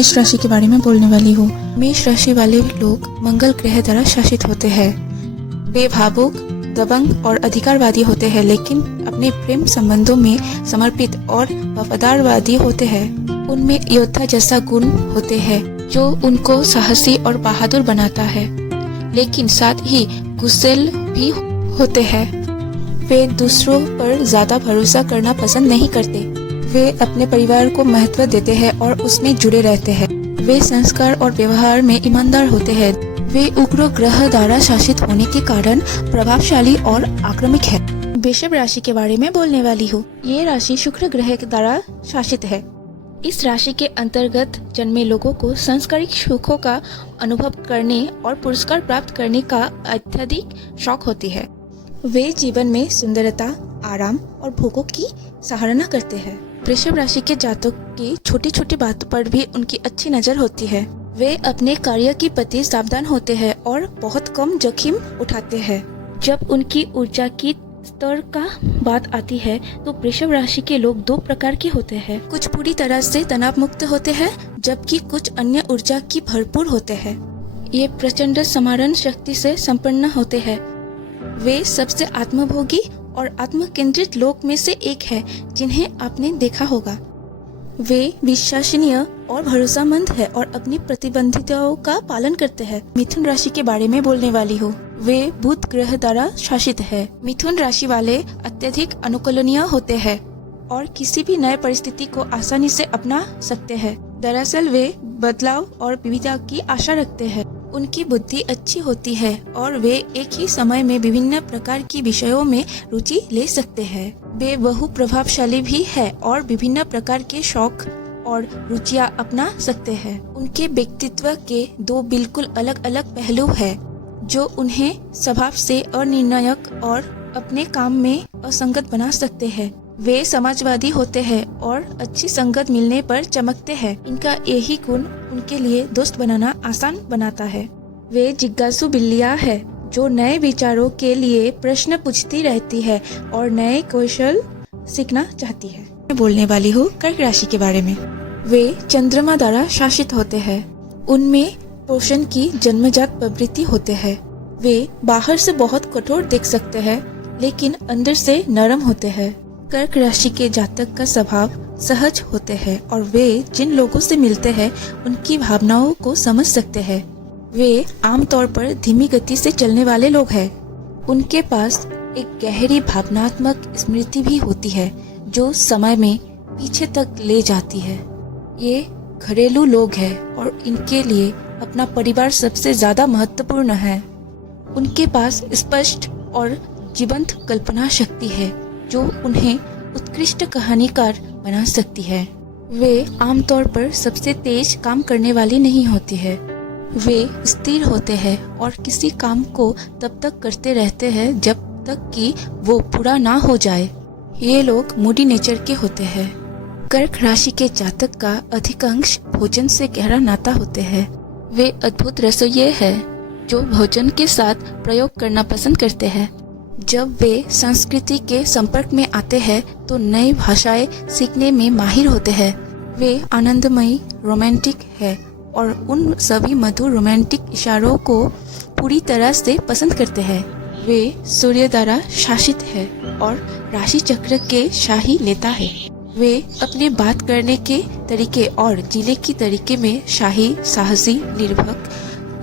मेष राशि के बारे में बोलने वाली हूँ। मेष राशि वाले लोग मंगल ग्रह द्वारा शासित होते हैं। वे भावुक, दबंग और अधिकारवादी होते हैं, लेकिन अपने प्रेम संबंधों में समर्पित और वफादारवादी होते हैं। उनमें योद्धा जैसा गुण होते हैं जो उनको साहसी और बहादुर बनाता है, लेकिन साथ ही गुस्सैल भी होते हैं। वे दूसरों पर ज्यादा भरोसा करना पसंद नहीं करते। वे अपने परिवार को महत्व देते हैं और उसमें जुड़े रहते हैं। वे संस्कार और व्यवहार में ईमानदार होते हैं। वे उग्र ग्रह द्वारा शासित होने के कारण प्रभावशाली और आक्रामक है। वृषभ राशि के बारे में बोलने वाली हूँ। ये राशि शुक्र ग्रह के द्वारा शासित है। इस राशि के अंतर्गत जन्मे लोगों को सांसारिक सुखों का अनुभव करने और पुरस्कार प्राप्त करने का अत्यधिक शौक होती है। वे जीवन में सुंदरता, आराम और भोगों की सराहना करते हैं। वृषभ राशि के जातक की छोटी छोटी बातों पर भी उनकी अच्छी नजर होती है। वे अपने कार्य के प्रति सावधान होते हैं और बहुत कम जोखिम उठाते हैं। जब उनकी ऊर्जा की स्तर का बात आती है तो वृषभ राशि के लोग दो प्रकार के होते हैं। कुछ पूरी तरह से तनाव मुक्त होते हैं, जबकि कुछ अन्य ऊर्जा की भरपूर होते हैं। ये प्रचंड स्मरण शक्ति से संपन्न होते हैं। वे सबसे आत्मभोगी और आत्मकेंद्रित लोग में से एक है जिन्हें आपने देखा होगा। वे विश्वसनीय और भरोसेमंद है और अपनी प्रतिबद्धताओं का पालन करते हैं। मिथुन राशि के बारे में बोलने वाली हूँ। वे बुध ग्रह द्वारा शासित है। मिथुन राशि वाले अत्यधिक अनुकूलनीय होते हैं और किसी भी नए परिस्थिति को आसानी से अपना सकते हैं। दरअसल वे बदलाव और विविधता की आशा रखते हैं। उनकी बुद्धि अच्छी होती है और वे एक ही समय में विभिन्न प्रकार की विषयों में रुचि ले सकते हैं। वे बहु प्रभावशाली भी है और विभिन्न प्रकार के शौक और रुचियां अपना सकते हैं। उनके व्यक्तित्व के दो बिल्कुल अलग अलग पहलू हैं, जो उन्हें स्वभाव से अनिर्णायक और अपने काम में असंगत बना सकते हैं। वे समाजवादी होते हैं और अच्छी संगत मिलने पर चमकते हैं। इनका यही गुण उनके लिए दोस्त बनाना आसान बनाता है। वे जिज्ञासु बिल्लियां है जो नए विचारों के लिए प्रश्न पूछती रहती है और नए कौशल सीखना चाहती है। मैं बोलने वाली हूँ कर्क राशि के बारे में। वे चंद्रमा द्वारा शासित होते हैं। उनमें पोषण की जन्मजात प्रवृत्ति होते हैं। वे बाहर से बहुत कठोर दिख सकते हैं, लेकिन अंदर से नरम होते हैं। कर्क राशि के जातक का स्वभाव सहज होते हैं और वे जिन लोगों से मिलते हैं उनकी भावनाओं को समझ सकते हैं। वे आमतौर पर धीमी गति से चलने वाले लोग हैं। उनके पास एक गहरी भावनात्मक स्मृति भी होती है जो समय में पीछे तक ले जाती है। ये घरेलू लोग हैं और इनके लिए अपना परिवार सबसे ज्यादा महत्वपूर्ण है। उनके पास स्पष्ट और जीवंत कल्पना शक्ति है जो उन्हें उत्कृष्ट कहानीकार बना सकती है। वे आमतौर पर सबसे तेज काम करने वाली नहीं होती है। वे स्थिर होते हैं और किसी काम को तब तक करते रहते हैं जब तक कि वो पूरा ना हो जाए। ये लोग मूडी नेचर के होते हैं। कर्क राशि के जातक का अधिकांश भोजन से गहरा नाता होते हैं। वे अद्भुत रसोइये हैं जो भोजन के साथ प्रयोग करना पसंद करते हैं। जब वे संस्कृति के संपर्क में आते हैं तो नई भाषाएं सीखने में माहिर होते हैं। वे आनंदमयी, रोमांटिक है और उन सभी मधुर रोमांटिक इशारों को पूरी तरह से पसंद करते हैं। वे सूर्य द्वारा शासित है और राशि चक्र के शाही लेता है। वे अपने बात करने के तरीके और जीने की तरीके में शाही, साहसी, निर्भक,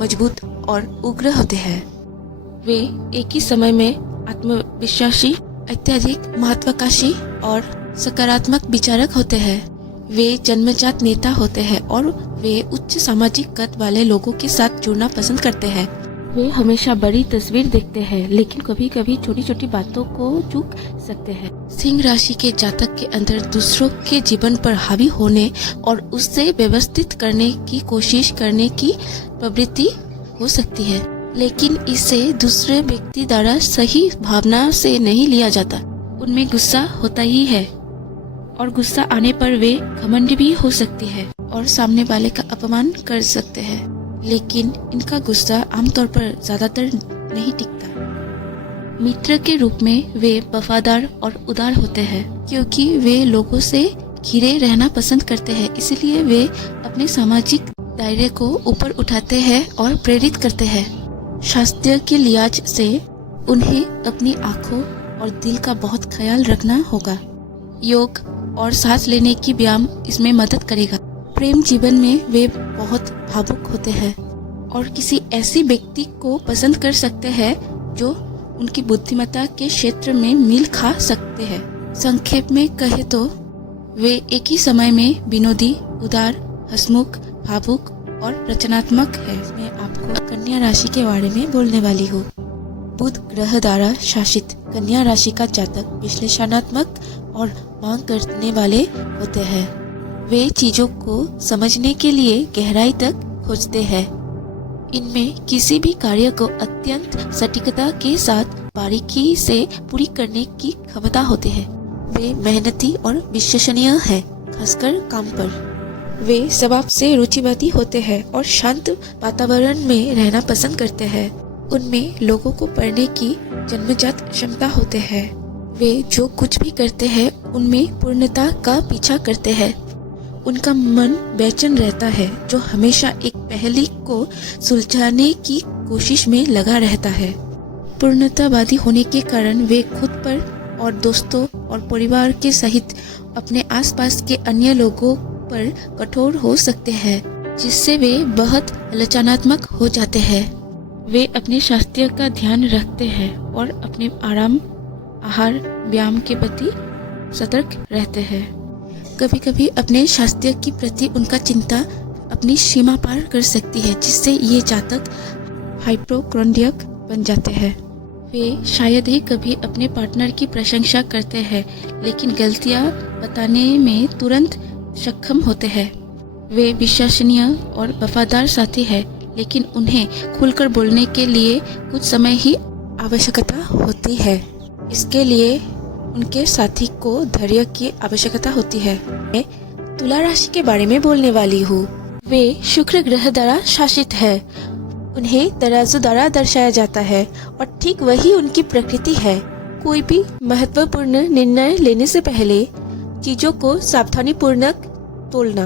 मजबूत और उग्र होते हैं। वे एक ही समय में आत्मविश्वासी, अत्यधिक महत्वाकांक्षी और सकारात्मक विचारक होते हैं। वे जन्मजात नेता होते हैं और वे उच्च सामाजिक कद वाले लोगों के साथ जुड़ना पसंद करते हैं। वे हमेशा बड़ी तस्वीर देखते हैं, लेकिन कभी कभी छोटी छोटी बातों को चूक सकते हैं। सिंह राशि के जातक के अंदर दूसरों के जीवन पर हावी होने और उससे व्यवस्थित करने की कोशिश करने की प्रवृत्ति हो सकती है, लेकिन इसे दूसरे व्यक्ति द्वारा सही भावना से नहीं लिया जाता। उनमें गुस्सा होता ही है और गुस्सा आने पर वे घमंड भी हो सकती है और सामने वाले का अपमान कर सकते हैं, लेकिन इनका गुस्सा आमतौर पर ज्यादातर नहीं टिकता। मित्र के रूप में वे वफादार और उदार होते हैं क्योंकि वे लोगों से घिरे रहना पसंद करते हैं, इसलिए वे अपने सामाजिक दायरे को ऊपर उठाते हैं और प्रेरित करते हैं। स्वास्थ्य के लिहाज से उन्हें अपनी आंखों और दिल का बहुत ख्याल रखना होगा। योग और सांस लेने की व्यायाम इसमें मदद करेगा। प्रेम जीवन में वे बहुत भावुक होते हैं और किसी ऐसे व्यक्ति को पसंद कर सकते हैं जो उनकी बुद्धिमत्ता के क्षेत्र में मील खा सकते हैं। संक्षेप में कहे तो वे एक ही समय में विनोदी, उदार, हंसमुख, भावुक और रचनात्मक है। मैं आपको कन्या राशि के बारे में बोलने वाली हूँ। बुध ग्रह द्वारा शासित कन्या राशि का जातक विश्लेषणात्मक और मांग करने वाले होते हैं। वे चीजों को समझने के लिए गहराई तक खोजते हैं। इनमें किसी भी कार्य को अत्यंत सटीकता के साथ बारीकी से पूरी करने की क्षमता होती है। वे मेहनती और विश्वसनीय हैं, खासकर काम पर। वे स्वभाव से रुचिवादी होते हैं और शांत वातावरण में रहना पसंद करते हैं। उनमें लोगों को पढ़ने की जन्मजात क्षमता होते हैं। वे जो कुछ भी करते हैं उनमें पूर्णता का पीछा करते हैं। उनका मन बेचैन रहता है, जो हमेशा एक पहेली को सुलझाने की कोशिश में लगा रहता है। पूर्णतावादी होने के कारण वे खुद पर और दोस्तों और परिवार के सहित अपने आसपास के अन्य लोगों पर कठोर हो सकते हैं, जिससे वे बहुत आलोचनात्मक हो जाते हैं। वे अपने स्वास्थ्य का ध्यान रखते हैं और अपने आराम, आहार, व्यायाम के प्रति सतर्क रहते हैं। कभी कभी अपने स्वास्थ्य के प्रति उनका चिंता अपनी सीमा पार कर सकती है, जिससे ये जातक हाइपोक्रोंडियक बन जाते हैं। वे शायद ही कभी अपने पार्टनर की प्रशंसा करते हैं, लेकिन गलतियां बताने में तुरंत सक्षम होते हैं। वे विश्वसनीय और वफादार साथी हैं, लेकिन उन्हें खुलकर बोलने के लिए कुछ समय ही आवश्यकता होती है। इसके लिए उनके साथी को धैर्य की आवश्यकता होती है। मैं तुला राशि के बारे में बोलने वाली हूँ। वे शुक्र ग्रह द्वारा शासित है। उन्हें तराजू द्वारा दर्शाया जाता है और ठीक वही उनकी प्रकृति है। कोई भी महत्वपूर्ण निर्णय लेने से पहले चीजों को सावधानी पूर्वक तोलना।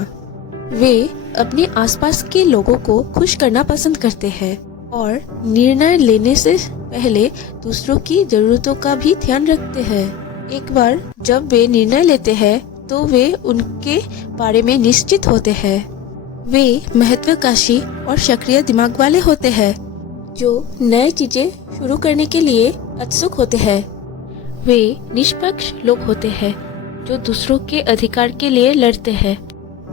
वे अपने आसपास के लोगों को खुश करना पसंद करते हैं और निर्णय लेने से पहले दूसरों की जरूरतों का भी ध्यान रखते हैं। एक बार जब वे निर्णय लेते हैं तो वे उनके बारे में निश्चित होते हैं। वे महत्वाकांक्षी और सक्रिय दिमाग वाले होते हैं, जो नए चीजें शुरू करने के लिए उत्सुक होते हैं। वे निष्पक्ष लोग होते हैं, जो दूसरों के अधिकार के लिए लड़ते हैं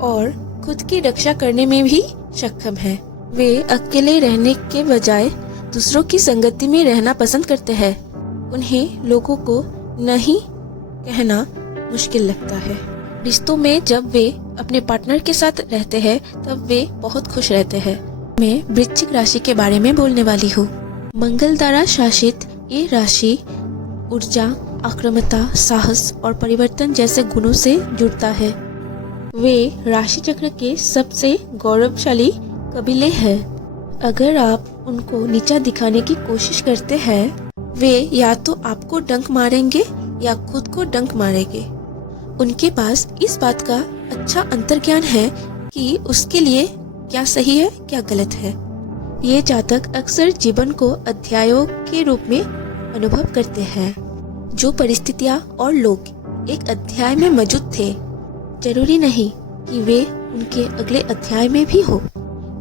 और खुद की रक्षा करने में भी सक्षम हैं। वे अकेले रहने के बजाय दूसरों की संगति में रहना पसंद करते हैं। उन्हें लोगों को नहीं कहना मुश्किल लगता है। रिश्तों में जब वे अपने पार्टनर के साथ रहते हैं तब वे बहुत खुश रहते हैं। मैं वृश्चिक राशि के बारे में बोलने वाली हूँ। मंगल द्वारा शासित ये राशि ऊर्जा, आक्रामकता, साहस और परिवर्तन जैसे गुणों से जुड़ता है। वे राशि चक्र के सबसे गौरवशाली कबीले हैं। अगर आप उनको नीचा दिखाने की कोशिश करते हैं, वे या तो आपको डंक मारेंगे या खुद को डंक मारेंगे। उनके पास इस बात का अच्छा अंतर्ज्ञान है कि उसके लिए क्या सही है, क्या गलत है। ये जातक अक्सर जीवन को अध्यायों के रूप में अनुभव करते हैं। जो परिस्थितियाँ और लोग एक अध्याय में मौजूद थे, जरूरी नहीं कि वे उनके अगले अध्याय में भी हो।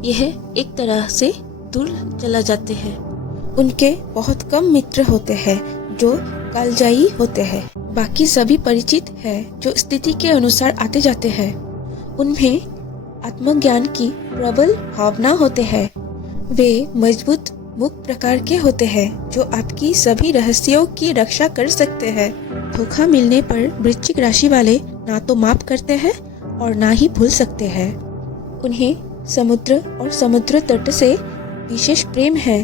यह एक तरह से दूर चला जाते हैं। उनके बहुत कम मित्र होते हैं जो कालजाई होते हैं। बाकी सभी परिचित हैं जो स्थिति के अनुसार आते जाते हैं। उनमें आत्मज्ञान की प्रबल भावना होते हैं। वे मजबूत मुक्त प्रकार के होते हैं जो आपकी सभी रहस्यों की रक्षा कर सकते हैं। धोखा मिलने पर वृश्चिक राशि वाले ना तो माफ करते हैं और ना ही भूल सकते हैं। उन्हें समुद्र और समुद्र तट से विशेष प्रेम है।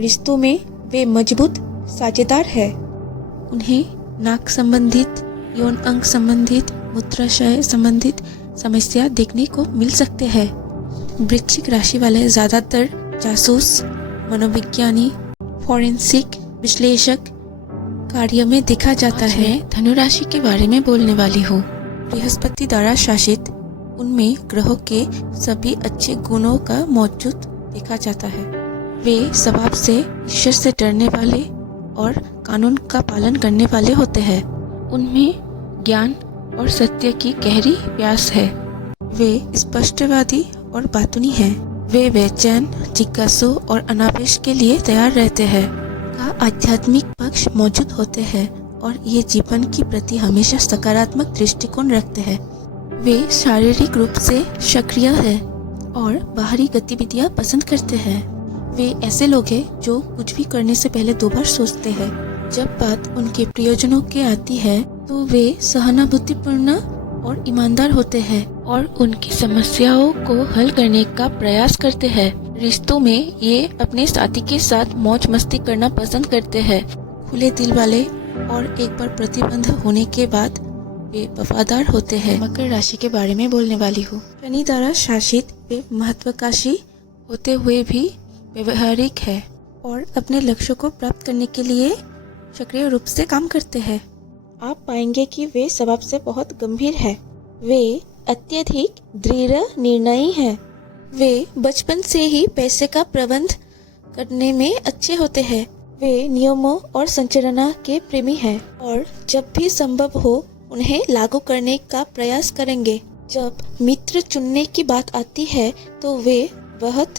रिश्तों में वे मजबूत साझेदार है। उन्हें नाक संबंधित, यौन अंग संबंधित, मूत्राशय संबंधित समस्या देखने को मिल सकते हैं। वृश्चिक राशि वाले ज्यादातर जासूस, मनोविज्ञानी, फॉरेंसिक विश्लेषक कार्य में देखा जाता है। धनु राशि के बारे में बोलने वाली हूँ। बृहस्पति द्वारा शासित उनमें ग्रहों के सभी अच्छे गुणों का मौजूद देखा जाता है। वे स्वभाव से ईश्वर से डरने वाले और कानून का पालन करने वाले होते हैं। उनमें ज्ञान और सत्य की गहरी प्यास है। वे स्पष्टवादी और बातूनी हैं। वे बेचैन, जिज्ञासु और अनावेश के लिए तैयार रहते हैं। का आध्यात्मिक पक्ष मौजूद होते हैं और ये जीवन की प्रति हमेशा सकारात्मक दृष्टिकोण रखते हैं। वे शारीरिक रूप से सक्रिय हैं और बाहरी गतिविधियां पसंद करते हैं। वे ऐसे लोग हैं जो कुछ भी करने से पहले 2 बार सोचते हैं। जब बात उनके प्रियजनों की आती है तो वे सहानुभूतिपूर्ण और ईमानदार होते हैं और उनकी समस्याओं को हल करने का प्रयास करते हैं। रिश्तों में ये अपने साथी के साथ मौज मस्ती करना पसंद करते हैं। खुले दिल वाले और एक बार प्रतिबंध होने के बाद वे वफादार होते हैं। मकर राशि के बारे में बोलने वाली हूँ। शनि द्वारा शासित वे महत्वाकांक्षी होते हुए भी व्यवहारिक है और अपने लक्ष्यों को प्राप्त करने के लिए सक्रिय रूप से काम करते हैं। आप पाएंगे कि वे स्वभाव से बहुत गंभीर है। वे अत्यधिक दृढ़ निर्णयी हैं। वे बचपन से ही पैसे का प्रबंध करने में अच्छे होते हैं। वे नियमों और संरचना के प्रेमी हैं और जब भी संभव हो उन्हें लागू करने का प्रयास करेंगे। जब मित्र चुनने की बात आती है तो वे बहुत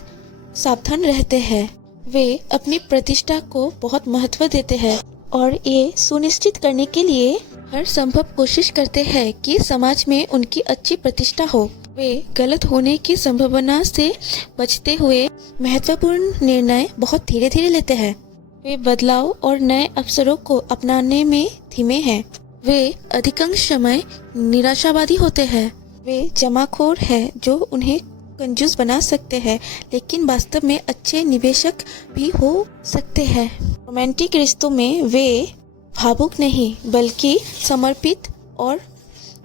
सावधान रहते हैं। वे अपनी प्रतिष्ठा को बहुत महत्व देते हैं और ये सुनिश्चित करने के लिए हर संभव कोशिश करते हैं कि समाज में उनकी अच्छी प्रतिष्ठा हो। वे गलत होने की संभावना से बचते हुए महत्वपूर्ण निर्णय बहुत धीरे धीरे लेते हैं। वे बदलाव और नए अवसरों को अपनाने में धीमे हैं। वे अधिकांश समय निराशावादी होते हैं। वे जमाखोर हैं जो उन्हें कंजूस बना सकते हैं, लेकिन वास्तव में अच्छे निवेशक भी हो सकते हैं। रोमांटिक रिश्तों में वे भावुक नहीं बल्कि समर्पित और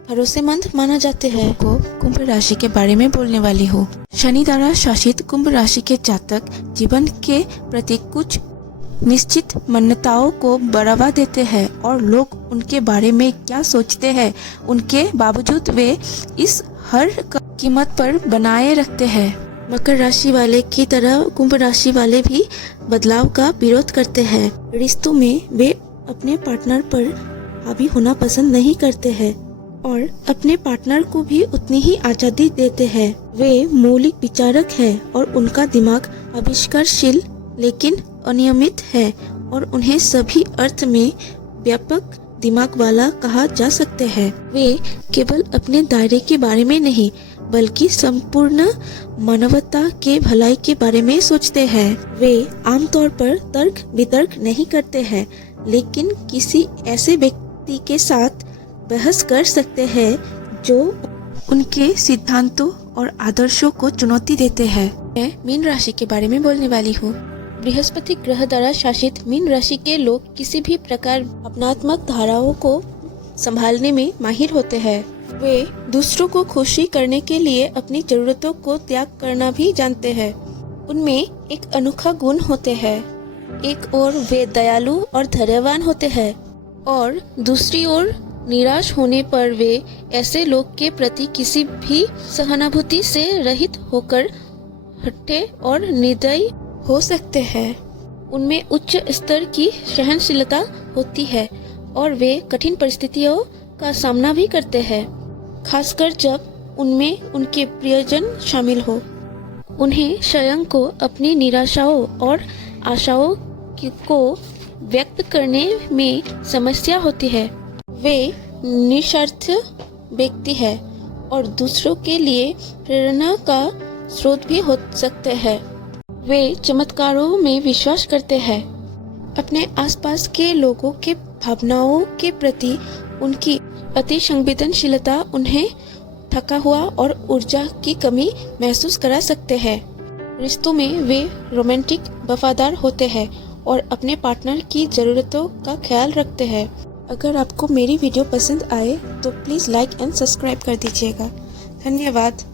भरोसेमंद माना जाते हैं। को कुंभ राशि के बारे में बोलने वाली हूँ। शनि द्वारा शासित कुंभ राशि के जातक जीवन के प्रति कुछ निश्चित मान्यताओं को बढ़ावा देते हैं और लोग उनके बारे में क्या सोचते हैं उनके बावजूद वे इस हर कीमत पर बनाए रखते हैं। मकर राशि वाले की तरह कुंभ राशि वाले भी बदलाव का विरोध करते हैं। रिश्तों में वे अपने पार्टनर पर हावी होना पसंद नहीं करते हैं और अपने पार्टनर को भी उतनी ही आजादी देते हैं। वे मौलिक विचारक हैं और उनका दिमाग आविष्कारशील लेकिन अनियमित है और उन्हें सभी अर्थ में व्यापक दिमाग वाला कहा जा सकता है। वे केवल अपने दायरे के बारे में नहीं बल्कि संपूर्ण मानवता के भलाई के बारे में सोचते हैं। वे आमतौर पर तर्क वितर्क नहीं करते हैं, लेकिन किसी ऐसे व्यक्ति के साथ बहस कर सकते हैं जो उनके सिद्धांतों और आदर्शों को चुनौती देते हैं। मैं मीन राशि के बारे में बोलने वाली हूँ। बृहस्पति ग्रह द्वारा शासित मीन राशि के लोग किसी भी प्रकार भावनात्मक धाराओं को संभालने में माहिर होते हैं। वे दूसरों को खुशी करने के लिए अपनी जरूरतों को त्याग करना भी जानते हैं। उनमें एक अनोखा गुण होते हैं। एक ओर वे दयालु और धैर्यवान होते हैं और दूसरी ओर निराश होने पर वे ऐसे लोग के प्रति किसी भी सहानुभूति से रहित होकर हट्टे और निर्दयी हो सकते हैं। उनमें उच्च स्तर की सहनशीलता होती है और वे कठिन परिस्थितियों का सामना भी करते हैं, खासकर जब उनमें उनके प्रियजन शामिल हो। उन्हें स्वयं को अपनी निराशाओं और आशाओं को व्यक्त करने में समस्या होती है। वे निस्वार्थ व्यक्ति है और दूसरों के लिए प्रेरणा का स्रोत भी हो सकते हैं। वे चमत्कारों में विश्वास करते हैं। अपने आसपास के लोगों के भावनाओं के प्रति उनकी अति संवेदनशीलता उन्हें थका हुआ और ऊर्जा की कमी महसूस करा सकते हैं। रिश्तों में वे रोमांटिक, वफादार होते हैं और अपने पार्टनर की ज़रूरतों का ख्याल रखते हैं। अगर आपको मेरी वीडियो पसंद आए तो प्लीज़ लाइक एंड सब्सक्राइब कर दीजिएगा। धन्यवाद।